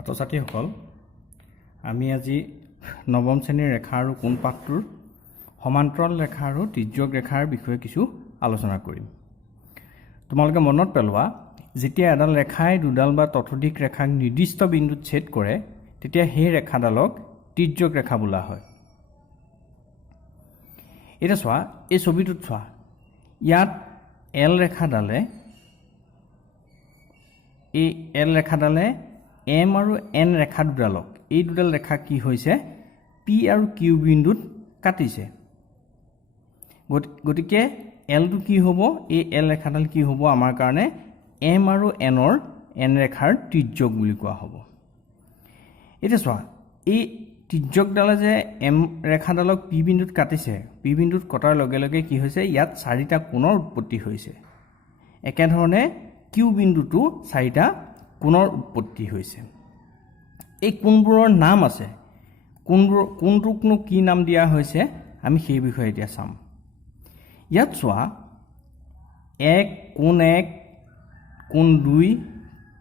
ছাত্ৰ-ছাত্ৰীসকল আমি আজি নৱম শ্ৰেণীৰ ৰেখা আৰু কোণ পাঠটোৰ সমান্তৰাল ৰেখা আৰু তিৰ্যক ৰেখাৰ বিষয়ে কিছু আলোচনা কৰিম। তোমালোকে মনত পেলোৱা যেতিয়া এডাল ৰেখাই দুডাল বা ততোধিক ৰেখাক নিৰ্দিষ্ট বিন্দুত ছেদ কৰে তেতিয়া সেই ৰেখাডালক তিৰ্যক ৰেখা বোলা হয়। এটা চোৱা এই ছবিটোত চোৱা ইয়াত এল ৰেখাডালে এম আৰু এন ৰেখা দুডালক এই দুডাল ৰেখা কি হৈছে পি আৰু কিউ বিন্দুত কাটিছে। গতিকে এলটো কি হ'ব এই এল ৰেখাডাল কি হ'ব আমাৰ কাৰণে এম আৰু এনৰ এন ৰেখাৰ তিৰ্যক বুলি কোৱা হ'ব। এতিয়া চোৱা এই তিৰ্যকডালে যে এম ৰেখাডালক পি বিন্দুত কাটিছে পি বিন্দুত কটাৰ লগে লগে কি হৈছে ইয়াত চাৰিটা কোণৰ উৎপত্তি হৈছে। একেধৰণে কিউ বিন্দুটো চাৰিটা কোণৰ উৎপত্তি হৈছে। এই কোণবোৰৰ নাম আছে, কোনটোকনো কি নাম দিয়া হৈছে আমি সেই বিষয়ে এতিয়া চাম। ইয়াত চোৱা কোণ 1, কোণ 2,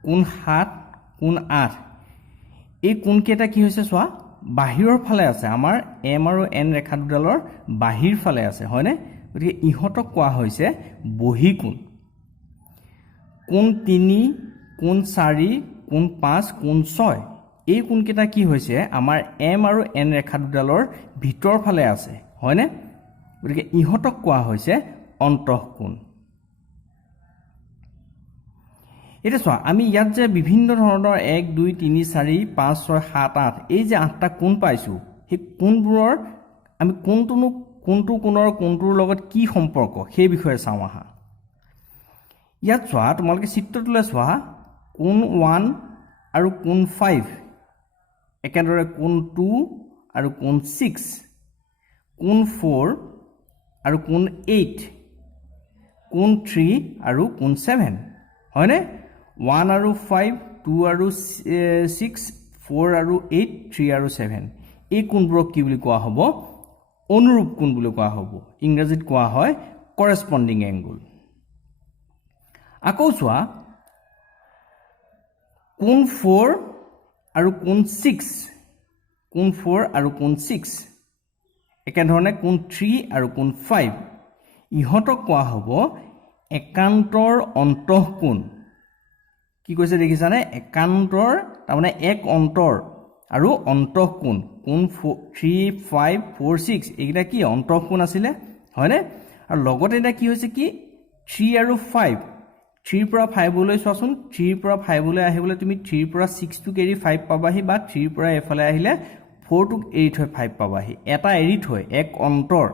কোণ 7, কোণ 8 এই কোণকেইটা কি হৈছে চোৱা বাহিৰৰ ফালে আছে, আমাৰ এম আৰু এন ৰেখা দুডালৰ বাহিৰ ফালে আছে হয়নে। গতিকে ইহঁতক কোৱা হৈছে বহিকোণ। কোণ 3, কোণ 4, কোণ 5, কোণ 6 এই কোণকেইটা কি হৈছে আমাৰ এম আৰু এন ৰেখা দুডালৰ ভিতৰ ফালে আছে হয়নে। গতিকে ইহঁতক কোৱা হৈছে অন্তঃকোণ। এতিয়া চোৱা আমি ইয়াত যে বিভিন্ন ধৰণৰ 1, 2, 3, 4, 5, 6, 7, 8 এই যে 8টা কোণ পাইছোঁ সেই কোণবোৰৰ আমি কোনটো কোণৰ কোনটোৰ লগত কি সম্পৰ্ক সেই বিষয়ে চাওঁ আহা। ইয়াত চোৱা তোমালোকে চিত্ৰটোলৈ চোৱা কোণ 1 আৰু কোণ 5 একেদৰে কোণ 2 আৰু কোণ 6, কোণ 4 আৰু কোণ 8, কোণ 3 আৰু কোণ 7 হয়নে। 1 আৰু 5, 2 আৰু 6, 4 আৰু 8, 3 আৰু 7 এই কোণবোৰক কি বুলি কোৱা হ'ব অনুৰূপ কোণ বুলি কোৱা হ'ব। ইংৰাজীত কোৱা হয় কৰেছপণ্ডিং এংগুল। আকৌ চোৱা কোণ 4 আৰু কোণ 6, কোণ 4 আৰু কোণ 6 একেধৰণে কোণ 3 আৰু কোণ 5 ইহঁতক কোৱা হ'ব একান্তৰ অন্তঃকোণ। কি কৈছে দেখিছানে একান্তৰ তাৰমানে এক অন্তৰ আৰু অন্তঃকোণ। কোণ 3, 5, 4, 6 এইকেইটা কি অন্তঃকোণ আছিলে হয়নে। আৰু লগতে এতিয়া কি হৈছে কি 3 আৰু 5 3 পৰা 5লৈ চোৱাচোন 3 পৰা 5লৈ আহিবলৈ তুমি 3 পৰা 6টোক এৰি 5 পাবাহি বা 3 পৰা এফালে আহিলে 4টোক এৰি থৈ 5 পাবাহি। এটা এৰি থৈ এক অন্তৰ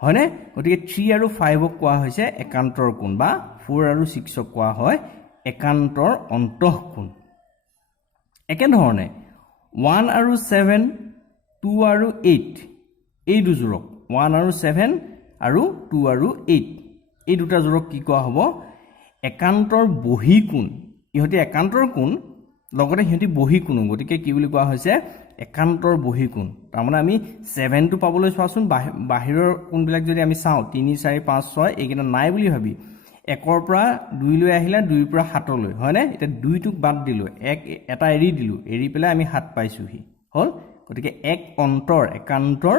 হয়নে। গতিকে 3 আৰু 5ক কোৱা হৈছে একান্তৰ কোণ বা 4 আৰু 6ক কোৱা হয় একান্তৰ অন্তঃকোণ। একেধৰণে 1 আৰু 7, 2 আৰু 8 এই দুযোৰক 1 আৰু 7 আৰু 2 আৰু 8 এই দুটা যোৰক কি কোৱা হ'ব একান্তৰ বহিকোণ। ইহঁতি একান্তৰ কোণ লগতে সিহঁতি বহিকোণো, গতিকে কি বুলি কোৱা হৈছে একান্তৰ বহিকোণ। তাৰমানে আমি 7টো পাবলৈ চোৱাচোন বাহিৰৰ কোণবিলাক যদি আমি চাওঁ 3, 4, 5, 6 এইকেইটা নাই বুলি ভাবি 1ৰ পৰা 2লৈ আহিলে 2ৰ পৰা 7লৈ হয়নে। এতিয়া 2টোক বাদ দিলোঁ, এটা এৰি দিলোঁ, এৰি পেলাই আমি 7 পাইছোঁহি হ'ল। গতিকে এক অন্তৰ একান্তৰ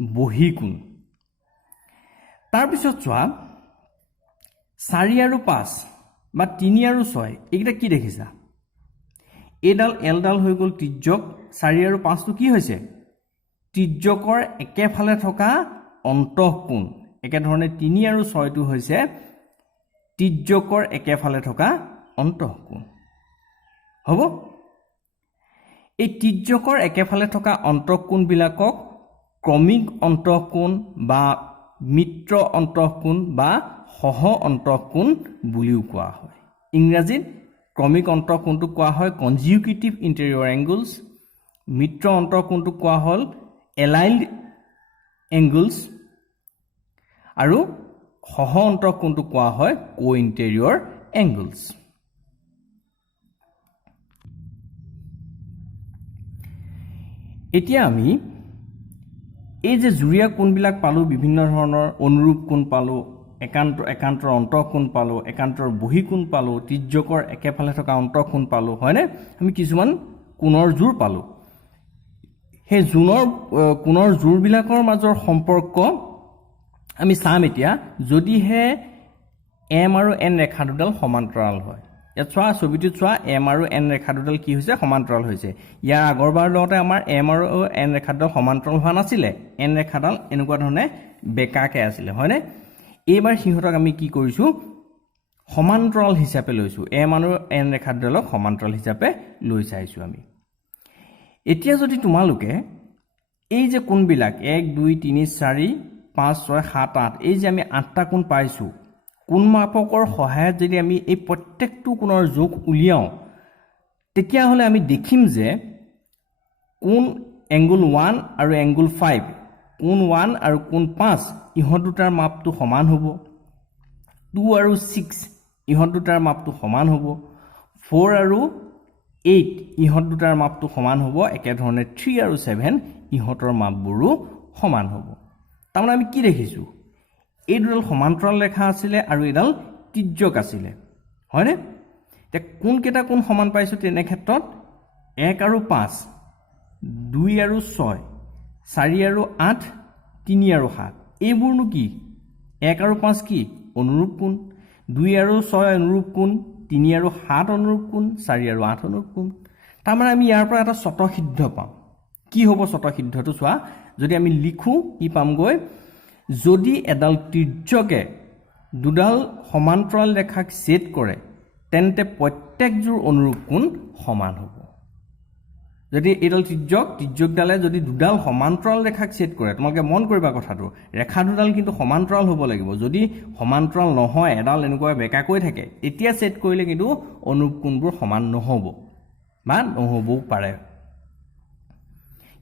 বহিকোণ। তাৰপিছত চোৱা 4 আৰু 5 বা 3 আৰু 6 এইকেইটা কি দেখিছা এইডাল এলডাল হৈ গ'ল তিৰ্যক। 4 আৰু 5টো কি হৈছে তিৰ্যকৰ একেফালে থকা অন্তঃকোণ। একেধৰণে 3 আৰু 6টো হৈছে তিৰ্যকৰ একেফালে থকা অন্তঃকোণ হ'ব। এই তিৰ্যকৰ একেফালে থকা অন্তঃকোণবিলাকক ক্ৰমিক অন্তঃকোণ বা মিত্ৰ অন্তঃকোণ বা সহ অন্তঃকোণ বুলিও কোৱা হয়। ইংৰাজীত ক্ৰমিক অন্তঃকোণটোক কোৱা হয় কনজিউকিটিভ ইণ্টেৰিয়ৰ এংগুলছ, মিত্ৰ অন্তঃকোণটোক কোৱা হ'ল এলাইনড এংগুলছ আৰু সহ অন্তঃকোণটোক কোৱা হয় কো ইণ্টেৰিয়ৰ এংগুলছ। এতিয়া আমি এই যে জুৰীয়া কোণবিলাক পালোঁ, বিভিন্ন ধৰণৰ অনুৰূপ কোণ পালোঁ, একান্তৰ অন্তঃকোণ পালোঁ, একান্তৰ বহিকোণ পালোঁ, তিৰ্যকৰ একেফালে থকা অন্তঃকোণ পালোঁ, হয়নে? আমি কিছুমান কোণৰ জোৰ পালোঁ। সেই কোণৰ জোৰবিলাকৰ মাজৰ সম্পৰ্ক আমি চাম এতিয়া, যদিহে এম আৰু এন ৰেখা দুডাল সমান্তৰাল হয়। ইয়াত চোৱা, ছবিটোত চোৱা, এম আৰু এন ৰেখা দুডাল কি হৈছে? সমান্তৰাল হৈছে। ইয়াৰ আগৰবাৰ লগতে আমাৰ এম আৰু এন ৰেখা দুডাল সমান্তৰাল হোৱা নাছিলে, এন ৰেখাডাল এনেকুৱা ধৰণে বেকাকৈ আছিলে, হয়নে? এইবাৰ সিহঁতক আমি কি কৰিছোঁ? সমান্তৰাল হিচাপে লৈছোঁ। এম আৰু এন ৰেখা দুডালক সমান্তৰাল হিচাপে লৈ চাইছোঁ আমি। এতিয়া যদি তোমালোকে এই যে কোণবিলাক 1 2 3 4 5 6 7 8 এই যে আমি 8টা কোণ পাইছোঁ, কোণ মাপকৰ সহায়ত যদি আমি এই প্ৰত্যেকটো কোণৰ জোখ উলিয়াওঁ, তেতিয়াহ'লে আমি দেখিম যে কোণ এংগুল 1 আৰু এংগুল 5, কোণ 1 আৰু কোণ 5 ইহঁত দুটাৰ মাপটো সমান হ'ব। 2 আৰু 6 ইহঁত দুটাৰ মাপটো সমান হ'ব। 4 আৰু 8 ইহঁত দুটাৰ মাপটো সমান হ'ব। একেধৰণে 3 আৰু 7 ইহঁতৰ মাপবোৰো সমান হ'ব। তাৰমানে আমি কি দেখিছোঁ? এই দুডাল সমান্তৰাল ৰেখা আছিলে আৰু এইডাল তিৰ্যক আছিলে, হয়নে? এতিয়া কোনকেইটা কোণ সমান পাইছোঁ তেনে ক্ষেত্ৰত? 1 আৰু 5, 2 আৰু 6, 4 আৰু 8, 3 আৰু 7। এইবোৰনো কি? 1 আৰু 5 কি? অনুৰূপ কোণ। 2 আৰু 6 অনুৰূপ কোণ, 3 আৰু 7 অনুৰূপ কোণ, 4 আৰু 8 অনুৰূপ কোণ। তাৰমানে আমি ইয়াৰ পৰা এটা স্বতঃসিদ্ধ পাওঁ। কি হ'ব স্বতঃসিদ্ধটো? চোৱা, যদি আমি লিখোঁ কি পামগৈ? যদি এডাল তিৰ্যকে দুডাল সমান্তৰাল ৰেখাক ছেদ কৰে, তেন্তে প্ৰত্যেকযোৰ অনুৰূপ কোণ সমান হ'ব। যদি এইডাল তিৰ্যকডালে যদি দুডাল সমান্তৰাল ৰেখাক ছেদ কৰে, তোমালোকে মন কৰিবা কথাটো, ৰেখা দুডাল কিন্তু সমান্তৰাল হ'ব লাগিব। যদি সমান্তৰাল নহয়, এডাল এনেকুৱা বেকাকৈ থাকে, তেতিয়া ছেদ কৰিলে কিন্তু অনুৰূপ কোণবোৰ সমান নহ'ব বা নহ'বও পাৰে।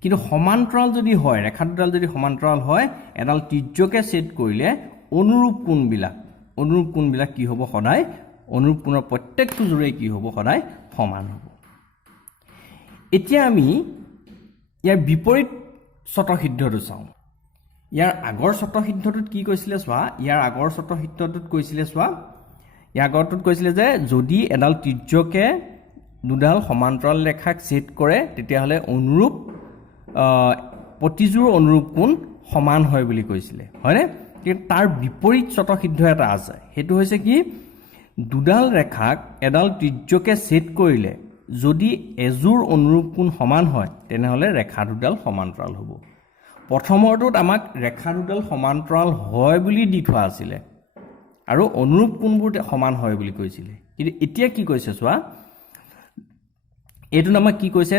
কিন্তু সমান্তৰাল যদি হয়, ৰেখা দুডাল যদি সমান্তৰাল হয়, এডাল তিৰ্যকে ছেদ কৰিলে অনুৰূপ কোণবিলাক কি হ'ব? সদায় অনুৰূপ কোণৰ প্ৰত্যেকটো জোৰে কি হ'ব? সদায় সমান হ'ব। এতিয়া আমি ইয়াৰ বিপৰীত স্বতঃসিদ্ধটো চাওঁ। ইয়াৰ আগৰ স্বতঃসিদ্ধটোত কি কৈছিলে চোৱা, ইয়াৰ আগৰটোত কৈছিলে যে যদি এডাল তিৰ্যকে দুডাল সমান্তৰাল ৰেখাক ছেদ কৰে, তেতিয়াহ'লে প্ৰতিযোৰ অনুৰূপ কোণ সমান হয় বুলি কৈছিলে, হয়নে? কিন্তু তাৰ বিপৰীত স্বতঃসিদ্ধ এটা আছে। সেইটো হৈছে কি? দুডাল ৰেখাক এডাল তিৰ্যকে ছেদ কৰিলে যদি এযোৰ অনুৰূপ কোণ সমান হয়, তেনেহ'লে ৰেখা দুডাল সমান্তৰাল হ'ব। প্ৰথমৰটোত আমাক ৰেখা দুডাল সমান্তৰাল হয় বুলি দি থোৱা আছিলে আৰু অনুৰূপ কোণবোৰ সমান হয় বুলি কৈছিলে। কিন্তু এতিয়া কি কৈছে চোৱা, এইটোত আমাক কি কৈছে?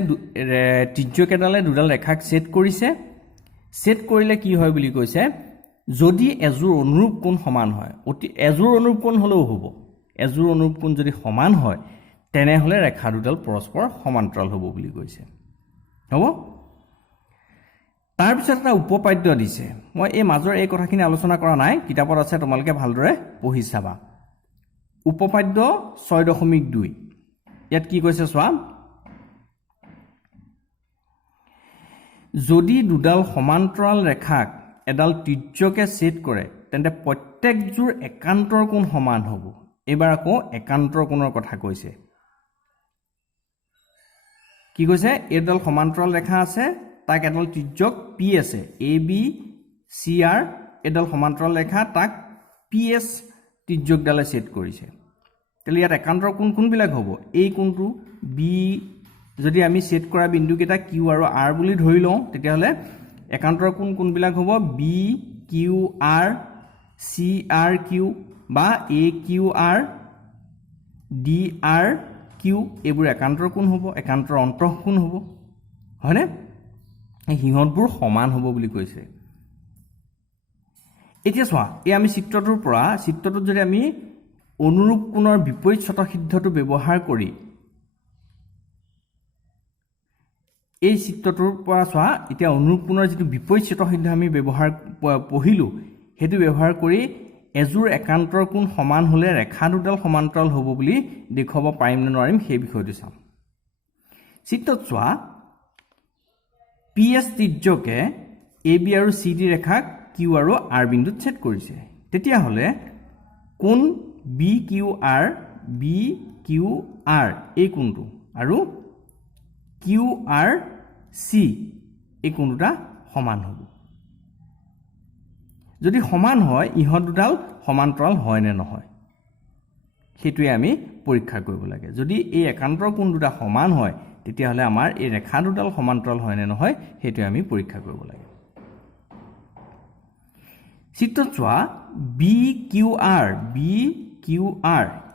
তিৰ্যকেইডালে দুডাল ৰেখাক ছেদ কৰিছে, ছেদ কৰিলে কি হয় বুলি কৈছে? যদি এযোৰ অনুৰূপ কোণ সমান হয়, এযোৰ অনুৰূপ কোণ হ'লেও হ'ব, এযোৰ অনুৰূপ কোণ যদি সমান হয়, তেনেহ'লে ৰেখা দুডাল পৰস্পৰ সমান্তৰাল হ'ব বুলি কৈছে। হ'ব? তাৰপিছত এটা উপপাদ্য দিছে। মই এই মাজৰ এই কথাখিনি আলোচনা কৰা নাই, কিতাপত আছে, তোমালোকে ভালদৰে পঢ়ি চাবা। উপপাদ্য 6.2 ইয়াত কি কৈছে চোৱা, যদি দুডাল সমান্তৰাল ৰেখাক এডাল তিৰ্যকে ছেদ কৰে, তেন্তে প্ৰত্যেকযোৰ একান্তৰ কোণ সমান হ'ব। এইবাৰ আকৌ একান্তৰ কোণৰ কথা কৈছে। কি কৈছে? এইডাল সমান্তৰাল ৰেখা আছে, তাক এডাল তিৰ্যক পি আছে, ABCR এডাল সমান্তৰাল ৰেখা, তাক PS তিৰ্যকডালে ছেদ কৰিছে। তেতিয়াহ'লে ইয়াত একান্তৰ কোণ কোনবিলাক হ'ব? এই কোণটো বি, যদি আমি ছেদ কৰা বিন্দুকেইটা কিউ আৰু আৰ বুলি ধৰি লওঁ, তেতিয়াহ'লে একান্তৰ কোণ কোনবিলাক হ'ব? BQR, CRQ বা AQR, DRQ এইবোৰ একান্তৰ কোণ হ'ব, একান্তৰ অন্তঃকোণ হ'ব, হয়নে? সিহঁতবোৰ সমান হ'ব বুলি কৈছে। এতিয়া চোৱা, এই আমি চিত্ৰটোত যদি আমি অনুৰূপ কোণৰ বিপৰীত স্বতঃসিদ্ধটো ব্যৱহাৰ কৰি এই চিত্ৰটোৰ পৰা চোৱা, এতিয়া অনুৰূপ কোণৰ যিটো বিপৰীত স্বতঃসিদ্ধ আমি পঢ়িলোঁ, সেইটো ব্যৱহাৰ কৰি এযোৰ একান্তৰ কোণ সমান হ'লে ৰেখা দুডাল সমান্তৰাল হ'ব বুলি দেখুৱাব পাৰিম নে নোৱাৰিম সেই বিষয়টো চাম। চিত্ৰত চোৱা, PS তিৰ্যকে AB আৰু CD ৰেখাক কিউ আৰু আৰ বিন্দুত ছেদ কৰিছে। তেতিয়াহ'লে কোণ BQR এই কোণটো আৰু QRC এই কোণ দুটা সমান হ'ব যদি সমান হয় ইহত দুডাল সমান্তৰাল হয় নে নহয় সেইটোৱে আমি পৰীক্ষা কৰিব লাগে যদি এই একান্তৰ কোণ দুটা সমান হয় তেতিয়াহ'লে আমাৰ এই ৰেখা দুডাল সমান্তৰাল হয় নে নহয় সেইটোৱে আমি পৰীক্ষা কৰিব লাগে চিত্ৰত চোৱা BQR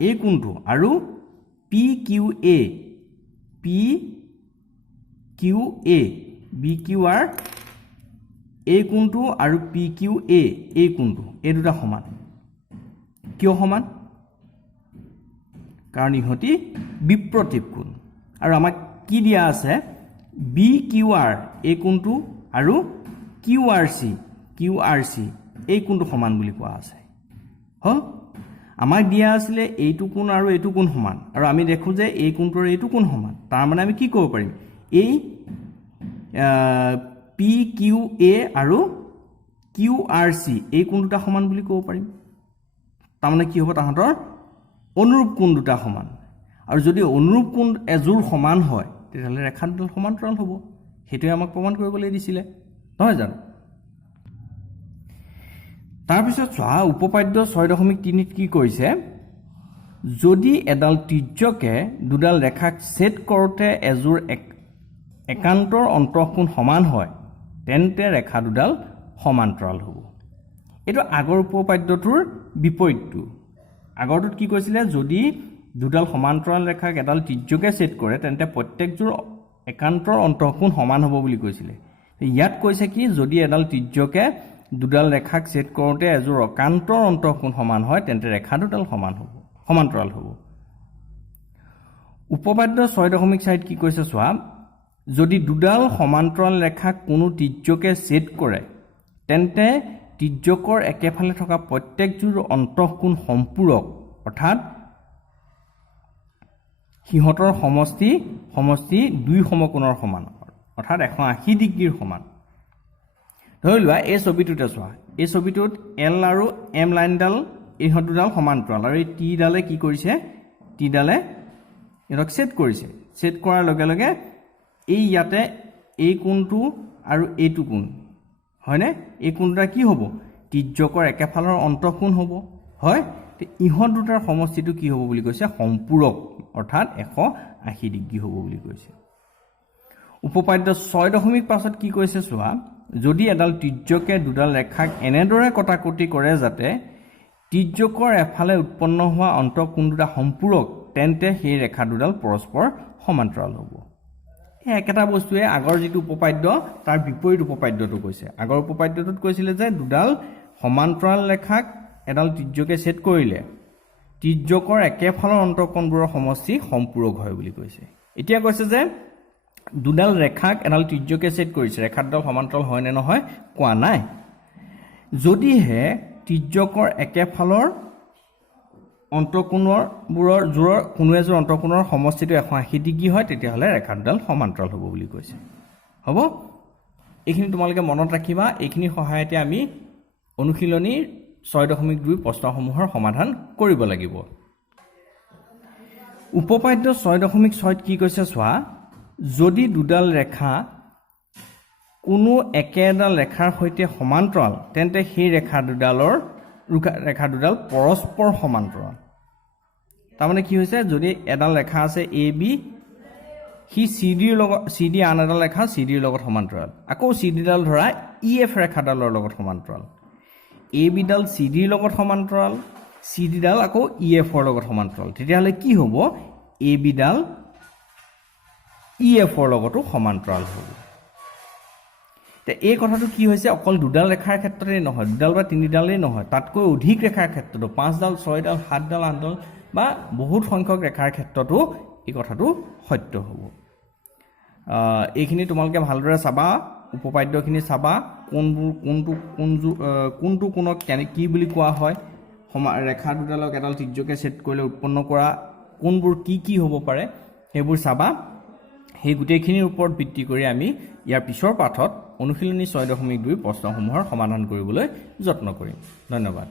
এই কোণটো আৰু BQR এই কোণটো আৰু PQA এই কোণটো এই দুটা সমান কিয় সমান কাৰণ ইহতি বিপ্ৰতীপ কোণ আৰু আমাক কি দিয়া আছে BQR এই কোণটো আৰু QRC এই কোণটো সমান বুলি কোৱা আছে হল আমাক দিয়া আছিল এইটো কোণ আৰু এইটো কোণ সমান আৰু আমি দেখো যে এই কোণটো আৰু এইটো কোণ সমান তাৰ মানে আমি কি কৰিব পাৰিম এই PQA আৰু QRC এই কোণ দুটা সমান বুলি ক'ব পাৰিম তাৰ মানে কি হ'ব তাহাঁতৰ অনুৰূপ কোণ দুটা সমান আৰু যদি অনুৰূপ কোণ এযোৰ সমান হয় তেতিয়াহ'লে ৰেখা দুডাল সমান্তৰাল হ'ব সেইটোৱে আমাক প্ৰমাণ কৰিবলৈ দিছিলে নহয় জানো তাৰপিছত চোৱা উপপাদ্য 6.3 কি কৈছে যদি এডাল ত্ৰিজ্যকে দুডাল ৰেখাক ছেদ কৰোঁতে এযোৰ একান্তৰ অন্তঃকোণ সমান হয় তেন্তে ৰেখা দুডাল সমান্তৰাল হ'ব এইটো আগৰ উপপাদ্যটোৰ বিপৰীতটো আগৰটোত কি কৈছিলে যদি দুডাল সমান্তৰাল ৰেখাক এডাল ত্ৰিজ্যকে ছেদ কৰে তেন্তে প্ৰত্যেকযোৰ একান্তৰ অন্তঃকোণ সমান হ'ব বুলি কৈছিলে ইয়াত কৈছে কি যদি এডাল ত্ৰিজ্যকে দুডাল ৰেখাক ছেদ কৰোঁতে এযোৰ একান্তৰ অন্তঃকোণ সমান হয় তেন্তে ৰেখা দুডাল সমান্তৰাল হ'ব উপপাদ্য 6.4 কি কৈছে চোৱা যদি দুডাল সমান্তৰাল ৰেখাক কোনো ত্ৰিজ্যকে ছেদ কৰে তেন্তে ত্ৰিজ্যকৰ একেফালে থকা প্ৰত্যেকযোৰ অন্তঃকোণ সম্পূৰক অৰ্থাৎ সিহঁতৰ সমষ্টি দুই সমকোণৰ সমান অৰ্থাৎ 180 ডিগ্ৰীৰ সমান ধৰি লোৱা এই ছবিটোতে চোৱা এই ছবিটোত L আৰু M লাইনডাল ইহঁত দুডাল সমান্তৰাল আৰু এই T ডালে কি কৰিছে T ডালে ইহঁতক ছেদ কৰিছে ছেদ কৰাৰ লগে লগে এই ইয়াতে এই কোণটো আৰু এইটো কোণ হয়নে এই কোণটা কি হ'ব ত্ৰিজ্যকৰ একেফালৰ অন্তঃকোণ হ'ব হয় ইহঁত দুটাৰ সমষ্টিটো কি হ'ব বুলি কৈছে সম্পূৰক অৰ্থাৎ 180 ডিগ্ৰী হ'ব বুলি কৈছে উপপাদ্য 6.5 কি কৈছে চোৱা যদি এডাল ত্ৰিজ্যকে দুডাল ৰেখাক এনেদৰে কটাকটি কৰে যাতে ত্ৰিজ্যকৰ এফালে উৎপন্ন হোৱা অন্তঃকোণ দুটা সম্পূৰক তেন্তে সেই ৰেখা দুডাল পৰস্পৰ সমান্তৰাল হ'ব একেটা বস্তুৱে আগৰ যিটো উপপাদ্য তাৰ বিপৰীত উপপাদ্যটো কৈছে আগৰ উপপাদ্যটোত কৈছিলে যে দুডাল সমান্তৰাল ৰেখাক এডাল ত্ৰিজ্যকে ছেদ কৰিলে ত্ৰিজ্যকৰ একেফালৰ অন্তঃকোণবোৰৰ সমষ্টি সম্পূৰক হয় বুলি কৈছে এতিয়া কৈছে যে দুডাল ৰেখাক এডাল ত্ৰিজ্যকে ছেদ কৰিছে ৰেখা দুডাল সমান্তৰাল হয় নে নহয় কোৱা নাই যদিহে ত্ৰিজ্যকৰ একেফালৰ অন্তঃকোণবোৰৰ জোৰৰ কোনো এযোৰ অন্তঃকোণৰ সমষ্টিটো 180 ডিগ্ৰী হয় তেতিয়াহ'লে ৰেখা দুডাল সমান্তৰাল হ'ব বুলি কৈছে হ'ব এইখিনি তোমালোকে মনত ৰাখিবা এইখিনি সহায়তে আমি অনুশীলনীৰ 6.2 প্ৰশ্নসমূহৰ সমাধান কৰিব লাগিব উপপাদ্য 6.6 কি কৈছে চোৱা যদি দুডাল ৰেখা কোনো একেডাল ৰেখাৰ সৈতে সমান্তৰাল তেন্তে সেই ৰেখা দুডাল পৰস্পৰ সমান্তৰাল তাৰমানে কি হৈছে যদি এডাল ৰেখা আছে AB সি CD আন এডাল ৰেখা CD ৰ লগত সমান্তৰাল আকৌ CD ডাল ধৰা EF ৰেখাডালৰ লগত সমান্তৰাল AB ডাল CD ৰ লগত সমান্তৰাল CD ডাল আকৌ EF ৰ লগত সমান্তৰাল তেতিয়াহ'লে কি হ'ব AB ডাল EF ৰ লগতো সমান্তৰাল হ'ব তে এই কথাটো কি হৈছে অকল দুডাল ৰেখাৰ ক্ষেত্ৰতে নহয় দুডাল বা তিনিডালেই নহয় তাতকৈ অধিক ৰেখাৰ ক্ষেত্ৰতো 5 ডাল 6 ডাল 7 ডাল 8 ডাল বা বহুত সংখ্যক ৰেখাৰ ক্ষেত্ৰতো এই কথাটো সত্য হ'ব এইখিনি তোমালোকে ভালদৰে চাবা উপপাদ্যখিনি চাবা কোনটো কোণক কি বুলি কোৱা হয় ৰেখা দুডালক এডাল ত্ৰিজ্যকে ছেদ কৰিলে উৎপন্ন কৰা কোনবোৰ কি হ'ব পাৰে সেইবোৰ চাবা সেই গোটেইখিনিৰ ওপৰত ভিত্তি কৰি আমি ইয়াৰ পিছৰ পাঠত অনুশীলনী 6.2 প্ৰশ্নসমূহৰ সমাধান কৰিবলৈ যত্ন কৰিম ধন্যবাদ